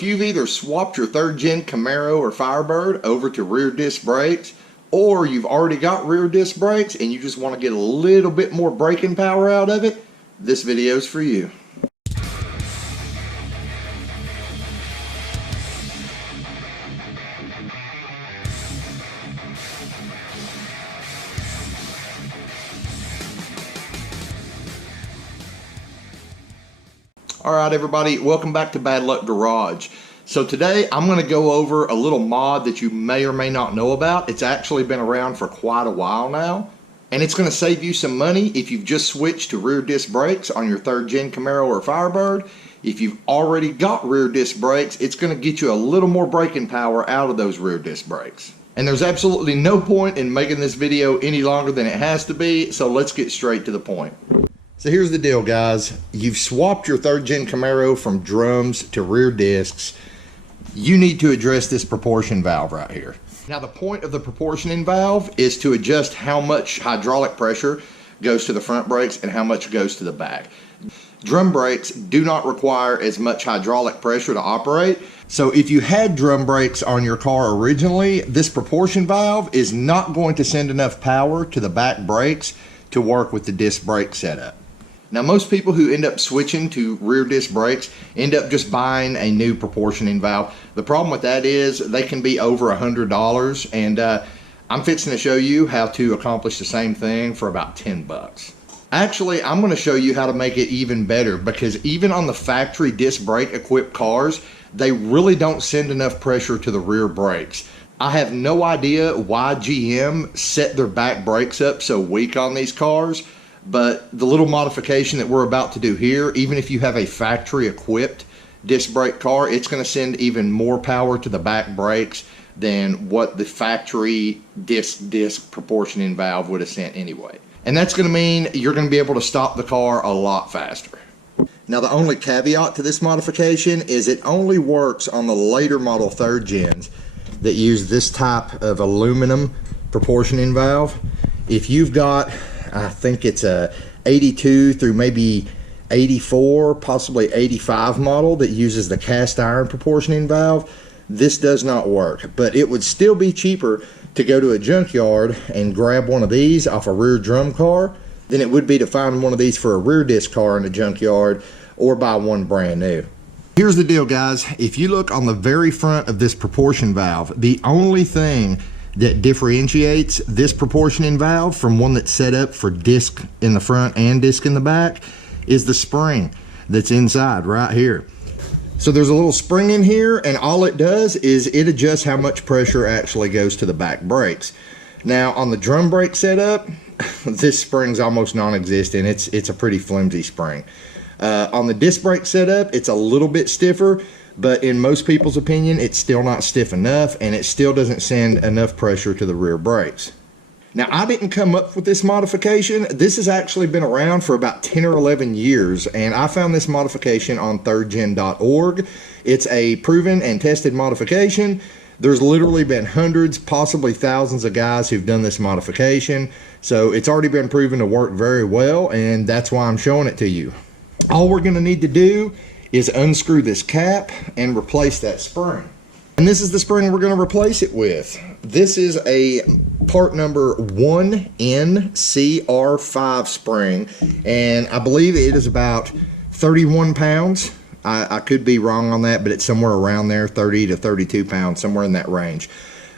if you've either swapped your 3rd gen Camaro or Firebird over to rear disc brakes, or you've already got rear disc brakes and you just want to get a little bit more braking power out of it, this video is for you. Alright everybody, welcome back to Bad Luck Garage. So today I'm going to go over a little mod that you may or may not know about. It's actually been around for quite a while now, and it's going to save you some money if you've just switched to rear disc brakes on your 3rd gen Camaro or Firebird. If you've already got rear disc brakes, it's going to get you a little more braking power out of those rear disc brakes. And there's absolutely no point in making this video any longer than it has to be, so let's get straight to the point. So here's the deal, guys. You've swapped your 3rd gen Camaro from drums to rear discs. You need to address this proportion valve right here. Now the point of the proportioning valve is to adjust how much hydraulic pressure goes to the front brakes and how much goes to the back. Drum brakes do not require as much hydraulic pressure to operate. So if you had drum brakes on your car originally, this proportion valve is not going to send enough power to the back brakes to work with the disc brake setup. Now most people who end up switching to rear disc brakes end up just buying a new proportioning valve. The problem with that is they can be over $100, and I'm fixing to show you how to accomplish the same thing for about 10 bucks. Actually, I'm going to show you how to make it even better, because even on the factory disc brake equipped cars, they really don't send enough pressure to the rear brakes. I have no idea why GM set their back brakes up so weak on these cars, but the little modification that we're about to do here, even if you have a factory equipped disc brake car, it's going to send even more power to the back brakes than what the factory disc proportioning valve would have sent anyway. And that's going to mean you're going to be able to stop the car a lot faster. Now the only caveat to this modification is it only works on the later model 3rd gens that use this type of aluminum proportioning valve. If you've got, I think it's a 82 through maybe 84, possibly 85 model that uses the cast iron proportioning valve, this does not work. But it would still be cheaper to go to a junkyard and grab one of these off a rear drum car than it would be to find one of these for a rear disc car in a junkyard or buy one brand new. Here's the deal, guys. If you look on the very front of this proportion valve, the only thing that differentiates this proportioning valve from one that's set up for disc in the front and disc in the back is the spring that's inside right here. So there's a little spring in here, and all it does is it adjusts how much pressure actually goes to the back brakes. Now on the drum brake setup, this spring's almost non-existent. It's a pretty flimsy spring. On the disc brake setup, it's a little bit stiffer, but in most people's opinion, it's still not stiff enough, and it still doesn't send enough pressure to the rear brakes. Now, I didn't come up with this modification. This has actually been around for about 10 or 11 years, and I found this modification on 3rdgen.org. It's a proven and tested modification. There's literally been hundreds, possibly thousands of guys who've done this modification, so it's already been proven to work very well, and that's why I'm showing it to you. All we're going to need to do is unscrew this cap and replace that spring. And this is the spring we're going to replace it with. This is a part number 1NCR5 spring, and I believe it is about 31 pounds. I could be wrong on that, but it's somewhere around there, 30 to 32 pounds, somewhere in that range.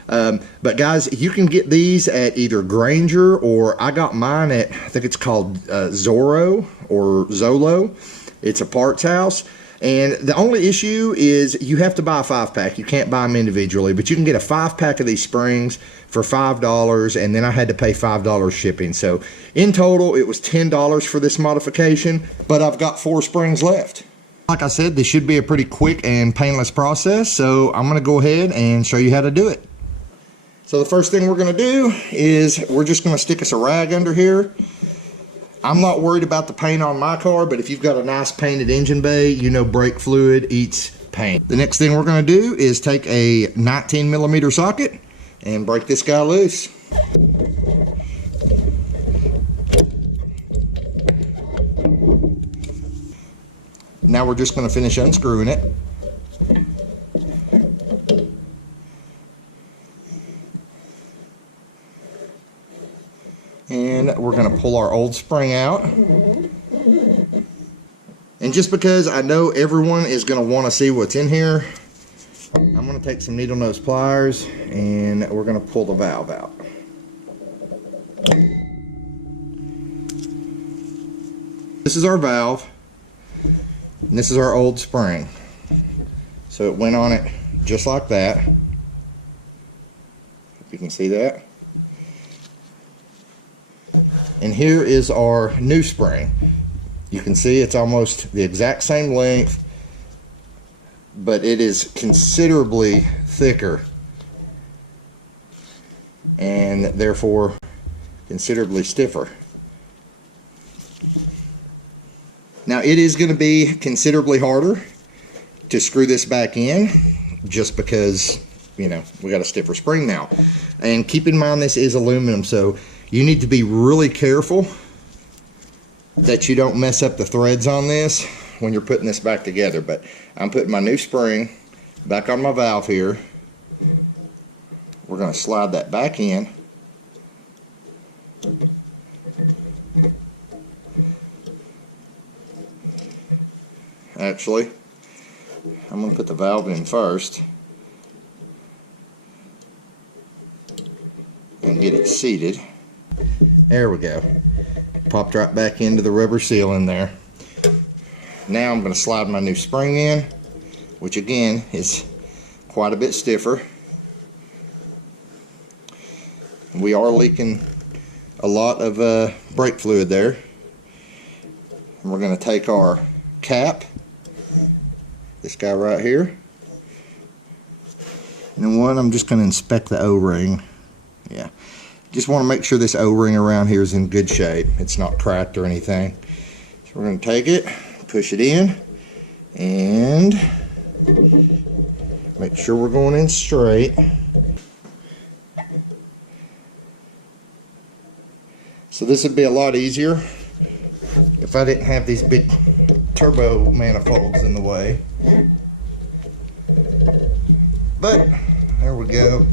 But guys, you can get these at either Granger, or I got mine at, I think it's called Zorro or Zolo. It's a parts house. And the only issue is you have to buy a 5-pack. You can't buy them individually, but you can get a 5-pack of these springs for $5, and then I had to pay $5 shipping. So in total, it was $10 for this modification, but I've got 4 springs left. Like I said, this should be a pretty quick and painless process, so I'm going to go ahead and show you how to do it. So the first thing we're going to do is we're just going to stick us a rag under here. I'm not worried about the paint on my car, but if you've got a nice painted engine bay, you know brake fluid eats paint. The next thing we're going to do is take a 19mm socket and break this guy loose. Now we're just going to finish unscrewing it. And we're going to pull our old spring out. And just because I know everyone is going to want to see what's in here, I'm going to take some needle nose pliers and we're going to pull the valve out. This is our valve, and this is our old spring. So it went on it just like that. If you can see that. And here is our new spring. You can see it's almost the exact same length, but it is considerably thicker and therefore considerably stiffer. Now it is going to be considerably harder to screw this back in just because, you know, we got a stiffer spring now. And keep in mind this is aluminum, so you need to be really careful that you don't mess up the threads on this when you're putting this back together. But I'm putting my new spring back on my valve here. We're going to slide that back in. Actually, I'm going to put the valve in first and get it seated. There we go. Popped right back into the rubber seal in there. Now I'm going to slide my new spring in, which again is quite a bit stiffer. We are leaking a lot of brake fluid there. And we're going to take our cap, this guy right here, and then I'm just going to inspect the O-ring. Yeah, just want to make sure this O-ring around here is in good shape. It's not cracked or anything. So we're going to take it, push it in, and make sure we're going in straight. So this would be a lot easier if I didn't have these big turbo manifolds in the way. But there we go.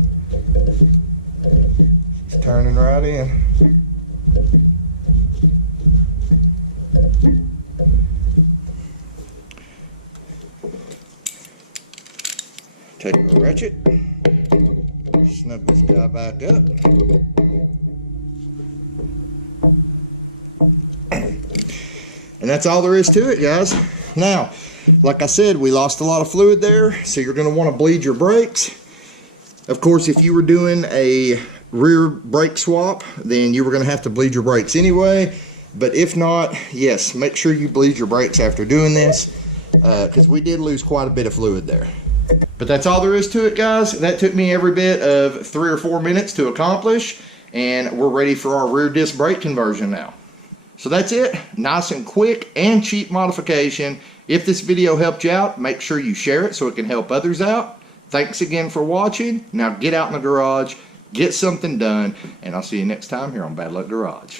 It's turning right in. Take a ratchet, snug this guy back up. And that's all there is to it, guys. Now, like I said, we lost a lot of fluid there, so you're going to want to bleed your brakes. Of course, if you were doing a rear brake swap, then you were going to have to bleed your brakes anyway. But if not, yes, make sure you bleed your brakes after doing this, because we did lose quite a bit of fluid there. But that's all there is to it, guys. That took me every bit of 3 or 4 minutes to accomplish, and we're ready for our rear disc brake conversion now. So that's it. Nice and quick and cheap modification. If this video helped you out, make sure you share it so it can help others out. Thanks again for watching. Now get out in the garage, get something done, and I'll see you next time here on Bad Luck Garage.